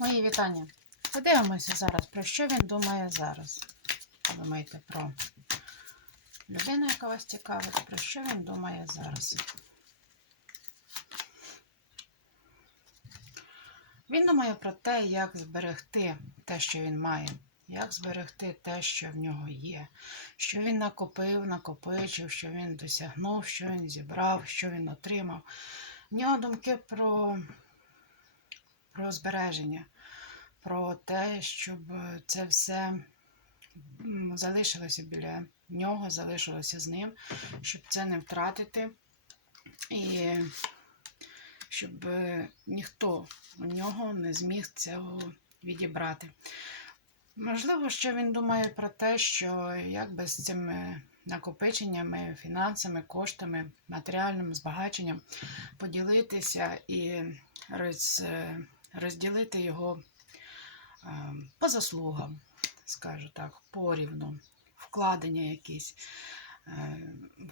Мої вітання. Подивимося зараз, про що він думає зараз. Подумайте про людину, яка вас цікавить, про що він думає зараз. Він думає про те, як зберегти те, що він має, як зберегти те, що в нього є, що він накопив, накопичив, що він досягнув, що він зібрав, що він отримав. В нього думки про, про збереження, про те, щоб це все залишилося біля нього, залишилося з ним, щоб це не втратити. І щоб е, ніхто у нього не зміг цього відібрати. Можливо, що він думає про те, що як би з цими накопиченнями, фінансами, коштами, матеріальним збагаченням поділитися і роз, е, розділити його е, по заслугам, скажу так, порівну, вкладення якісь, е,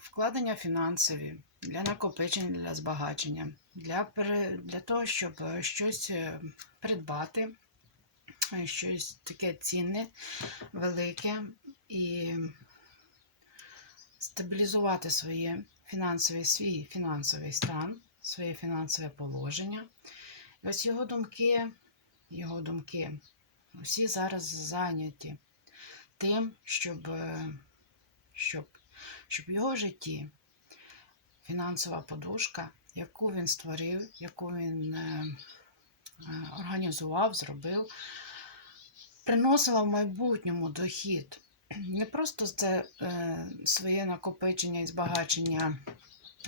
вкладення фінансові для накопичень, для збагачення, для, для того, щоб е, щось придбати, щось таке цінне, велике і стабілізувати своє фінансовий, свій фінансовий стан, своє фінансове положення. І ось його думки, його думки, всі зараз зайняті тим, щоб, е, щоб, щоб в його житті фінансова подушка, яку він створив, яку він е, е, організував, зробив, приносила в майбутньому дохід. Не просто це е, своє накопичення і збагачення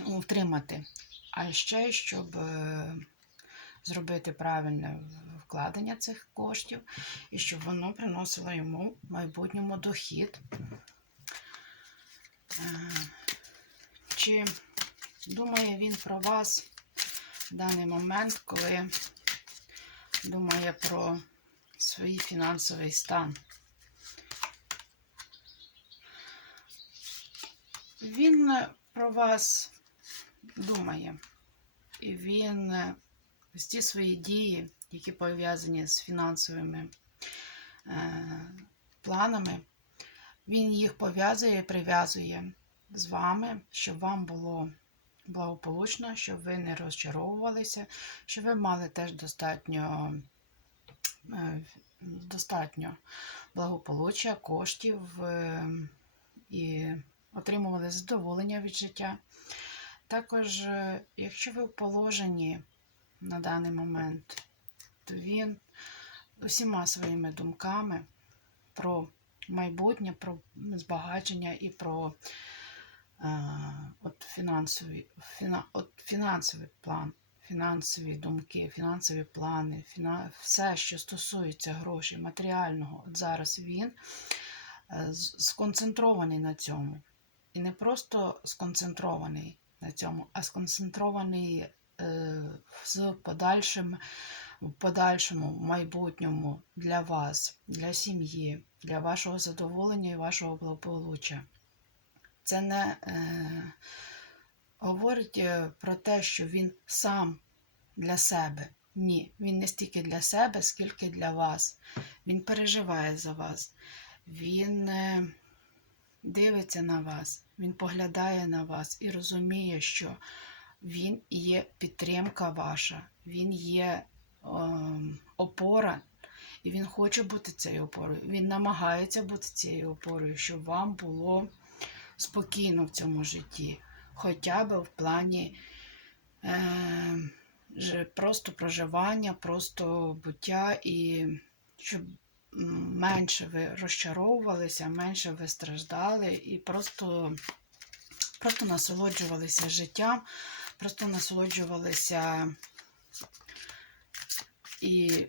утримати, а ще щоб е, зробити правильне вкладення цих коштів і щоб воно приносило йому в майбутньому дохід. Е, Чи думає він про вас в даний момент, коли думає про свій фінансовий стан? Він про вас думає, і він ось свої дії, які пов'язані з фінансовими е, планами, він їх пов'язує і прив'язує з вами, щоб вам було благополучно, щоб ви не розчаровувалися, щоб ви мали теж достатньо, е, достатньо благополуччя, коштів і отримували задоволення від життя. Також, е, якщо ви в положенні на даний момент, то він усіма своїми думками про майбутнє, про збагачення і про е, от фінансовий, фіна, от фінансовий план, фінансові думки, фінансові плани, фіна, все, що стосується грошей, матеріального, от зараз він е, сконцентрований на цьому. І не просто сконцентрований на цьому, а сконцентрований з подальшим, в подальшому майбутньому для вас, для сім'ї, для вашого задоволення і вашого благополуччя. Це не е, говорить е, про те, що він сам для себе. Ні, він не стільки для себе, скільки для вас. Він переживає за вас. Він е, дивиться на вас, він поглядає на вас і розуміє, що він є підтримка ваша, він є ем, опора, і він хоче бути цією опорою. Він намагається бути цією опорою, щоб вам було спокійно в цьому житті, хоча б в плані е, просто проживання, просто буття, і щоб менше ви розчаровувалися, менше ви страждали і просто, просто насолоджувалися життям, просто насолоджувалися і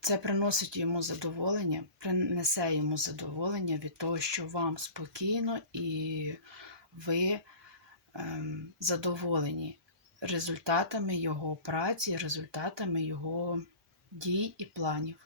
це приносить йому задоволення, принесе йому задоволення від того, що вам спокійно і ви ем, задоволені результатами його праці, результатами його дій і планів.